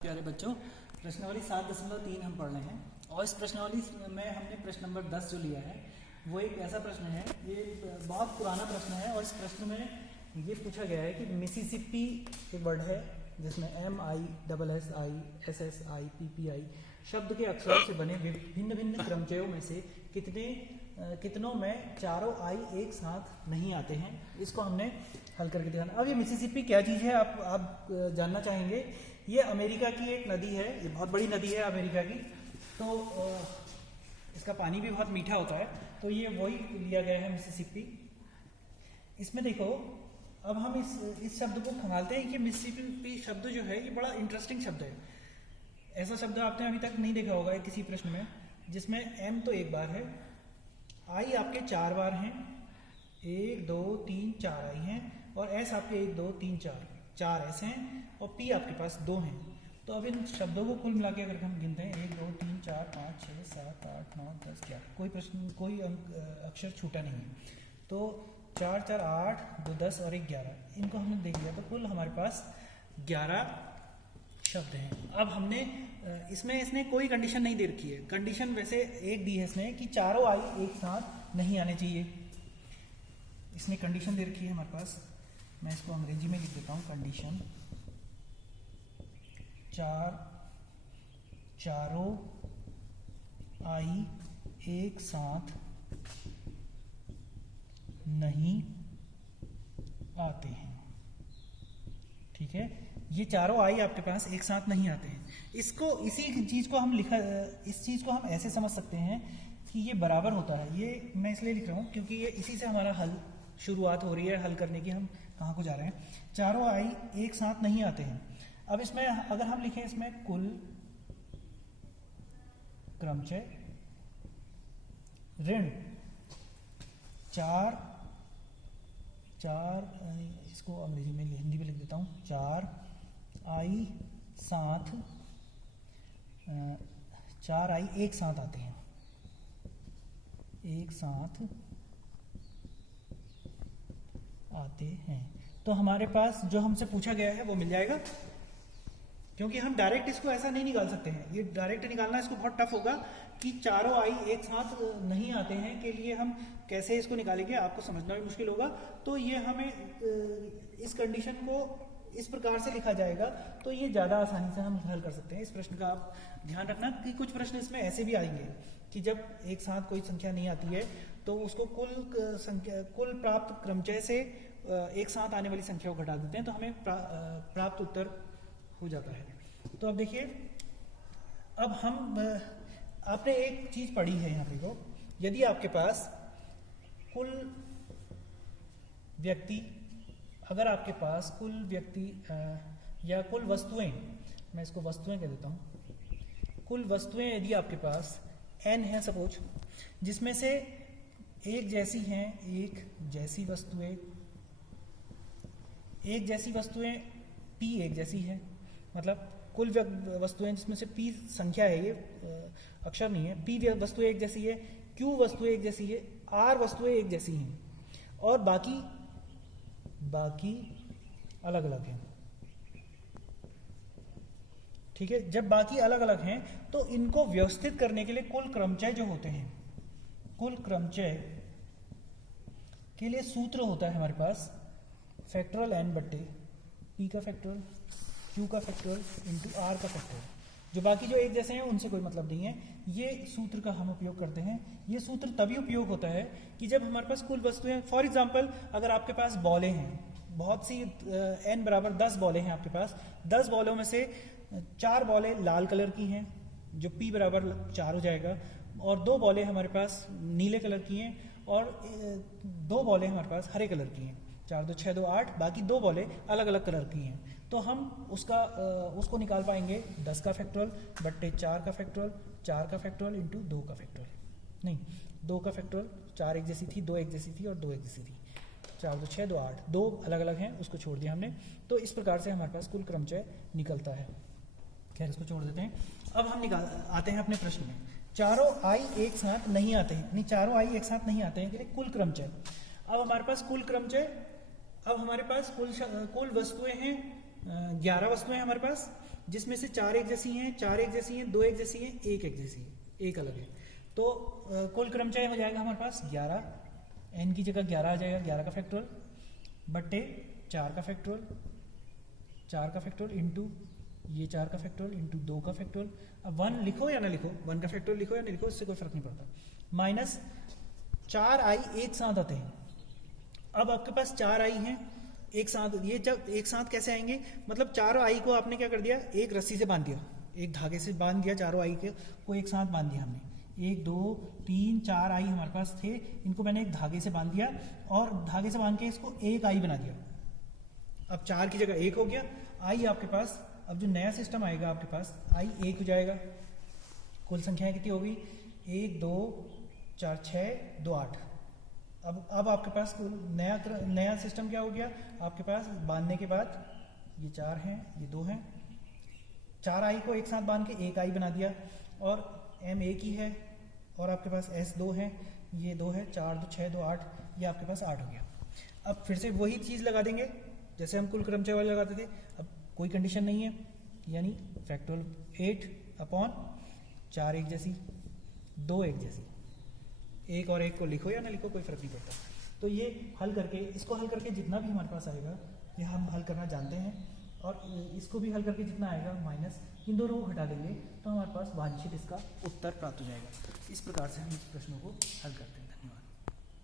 प्यारे बच्चों, प्रश्नावली 7.3 हम पढ़ रहे हैं और इस प्रश्नावली में हमने प्रश्न नंबर 10 जो लिया है वो एक ऐसा प्रश्न है, ये बहुत पुराना प्रश्न है और इस प्रश्न में ये पूछा गया है कि मिसिसिपी एक वर्ड है जिसमें MISSIPPI शब्द के अक्षरों से बने भिन्न भिन्न क्रमचयों में से कितनों में चारों आई एक साथ नहीं आते हैं। इसको हमने हल करके दिखाना। अब ये मिसिसिपी क्या चीज़ है आप जानना चाहेंगे। ये अमेरिका की एक नदी है, ये बहुत बड़ी नदी है अमेरिका की। तो इसका पानी भी बहुत मीठा होता है, तो ये वही लिया गया है मिसिसिपी। इसमें देखो, अब हम इस शब्द को खंगालते हैं कि मिसिसिपी शब्द जो है ये बड़ा इंटरेस्टिंग शब्द है। ऐसा शब्द आपने अभी तक नहीं देखा होगा किसी प्रश्न में, जिसमें एम तो एक बार है, आई आपके 4 बार हैं, 1 2 3 4 आई हैं, और एस आपके 1 2 3 4 ऐसे हैं, और पी आपके पास 2 हैं। तो अब इन शब्दों को कुल मिला के अगर हम गिनते हैं 1 2 3 4 5 6 7 8 9 10 11, कोई अक्षर छूटा नहीं है। तो 4 4 8 2 10 और 1 11, इनको हमने देख लिया तो कुल हमारे पास 11 शब्द हैं। अब हमने इसने कोई कंडीशन नहीं दे रखी है। कंडीशन वैसे एक दी है इसने कि चारों आई एक साथ नहीं आने चाहिए, इसने कंडीशन दे रखी है हमारे पास। मैं इसको अंग्रेजी में लिख देता हूँ। कंडीशन चारों आई एक साथ नहीं आते हैं। ठीक है, ये चारों आई आपके पास एक साथ नहीं आते हैं। इस चीज को हम ऐसे समझ सकते हैं कि ये बराबर होता है। ये मैं इसलिए लिख रहा हूँ क्योंकि ये इसी से हमारा हल शुरुआत हो रही है, हल करने की। हम कहाँ को जा रहे हैं? चारों आई एक साथ नहीं आते हैं। अब इसमें अगर हम लिखें इसमें कुल क्रमचय ऋण चार, इसको अंग्रेजी में हिंदी में लिख देता हूँ, 4 आई साथ 4 आई एक साथ आते हैं, एक साथ आते हैं। तो हमारे पास जो हमसे पूछा गया है वो मिल जाएगा, क्योंकि हम डायरेक्ट इसको ऐसा नहीं निकाल सकते हैं। ये डायरेक्ट निकालना इसको बहुत टफ होगा कि चारों आई एक साथ नहीं आते हैं के लिए हम कैसे इसको निकालेंगे, आपको समझना भी मुश्किल होगा। तो ये हमें इस कंडीशन को इस प्रकार से लिखा जाएगा, तो ये ज़्यादा आसानी से हम हल कर सकते हैं। इस प्रश्न का आप ध्यान रखना कि कुछ प्रश्न इसमें ऐसे भी आएंगे कि जब एक साथ कोई संख्या नहीं आती है तो उसको कुल प्राप्त क्रमचय से एक साथ आने वाली संख्या को घटा देते हैं, तो हमें प्राप्त उत्तर हो जाता है। तो अब देखिए, अब आपने एक चीज पढ़ी है यहाँ पे को, यदि आपके पास कुल व्यक्ति, अगर आपके पास कुल व्यक्ति या कुल वस्तुएं, मैं इसको वस्तुएं कह देता हूँ, कुल वस्तुएं यदि आपके पास n है सपोज, जिसमें से एक जैसी हैं, एक जैसी वस्तुएं p एक जैसी है, मतलब कुल वस्तुएं जिसमें से p संख्या है, ये अक्षर नहीं है, p वस्तुएं एक जैसी है, q वस्तुएं एक जैसी है, r वस्तुएं एक जैसी हैं, और बाकी अलग अलग हैं। ठीक है, जब बाकी अलग अलग हैं तो इनको व्यवस्थित करने के लिए कुल क्रमचय जो होते हैं, कुल क्रमचय के लिए सूत्र होता है हमारे पास फैक्टोरियल n बट्टे p का फैक्टोरियल, q का फैक्टोरियल इंटू r का फैक्टोरियल। जो बाकी जो एक जैसे हैं उनसे कोई मतलब नहीं है। ये सूत्र का हम उपयोग करते हैं। ये सूत्र तभी उपयोग होता है कि जब हमारे पास कुल वस्तुएं, फॉर एग्जांपल अगर आपके पास बॉलें हैं, बहुत सी n बराबर 10 बॉलें हैं आपके पास, 10 बॉलों में से 4 बॉलें लाल कलर की हैं, जो p बराबर 4 हो जाएगा, और 2 बॉलें हमारे पास नीले कलर की हैं, और 2 बॉलें हमारे पास हरे कलर की हैं। 4 2 6 2 8, बाकी 2 बॉलें अलग अलग कलर की हैं। तो हम उसको निकाल पाएंगे 10 का फैक्टोरियल बट्टे 4 का फैक्टोरियल, 4 का फैक्टोरियल इंटू 2 का फैक्टोरियल, नहीं 2 का फैक्टोरियल, 4 एक जैसी थी, 2 एक जैसी थी, और 2 एक जैसी थी। 4 2 6 2 8, 2 अलग अलग हैं, उसको छोड़ दिया हमने। तो इस प्रकार से हमारे पास कुल क्रमचय निकलता है। खैर, इसको छोड़ देते हैं। अब हम आते हैं अपने प्रश्न में। चारों आई एक साथ नहीं आते हैं, नहीं चारों आई एक साथ नहीं आते हैं, कुल क्रमचय। अब हमारे पास कुल क्रमचय, अब हमारे पास कुल वस्तुएं हैं 11 वस्तुएं हमारे पास, जिसमें से 4 एक जैसी हैं, 4 एक जैसी हैं, 2 एक जैसी हैं, 1 एक जैसी है, एक अलग है। तो कुल क्रमचय हो जाएगा हमारे पास 11, n की जगह 11 आ जाएगा, 11 का फैक्टोरियल बट्टे 4 का फैक्टोरियल, 4 का फैक्टोरियल इंटू ये 4 का फैक्टोरियल इंटू 2 का फैक्टोरियल। अब 1 लिखो या ना लिखो, 1 का फैक्टोरियल लिखो या ना लिखो, इससे कोई फर्क नहीं पड़ता। माइनस 4i एक साथ आते हैं। अब आपके पास 4i हैं एक साथ, ये जब एक साथ कैसे आएंगे, मतलब चारों आई को आपने क्या कर दिया, एक रस्सी से बांध दिया, एक धागे से बांध दिया, चारों आई को एक साथ बांध दिया हमने। 1 2 3 4 आई हमारे पास थे, इनको मैंने एक धागे से बांध दिया और धागे से बांध के इसको एक आई बना दिया। अब 4 की जगह 1 हो गया। आई आपके पास, अब जो नया सिस्टम आएगा आपके पास, आई 1 हो जाएगा। कुल संख्याएं कितनी होगी, 1 2 4 6 2 8। अब आपके पास नया सिस्टम क्या हो गया आपके पास, बांधने के बाद ये 4 हैं, ये 2 हैं, 4 आई को एक साथ बांध के एक आई बना दिया और m एक ही है और आपके पास s 2 है, ये 2 है, 4 2 6 2 8, ये आपके पास 8 हो गया। अब फिर से वही चीज़ लगा देंगे जैसे हम कुल क्रमचय वाले लगाते थे। अब कोई कंडीशन नहीं है, यानी फैक्टोरियल 8 अपॉन 4 एक जैसी, 2 एक जैसी, एक और एक को लिखो या ना लिखो कोई फर्क नहीं पड़ता। तो ये हल करके, इसको हल करके जितना भी हमारे पास आएगा ये हम हल करना जानते हैं, और इसको भी हल करके जितना आएगा माइनस इन दोनों को घटा देंगे तो हमारे पास वांछित इसका उत्तर प्राप्त हो जाएगा। इस प्रकार से हम इस प्रश्नों को हल करते हैं।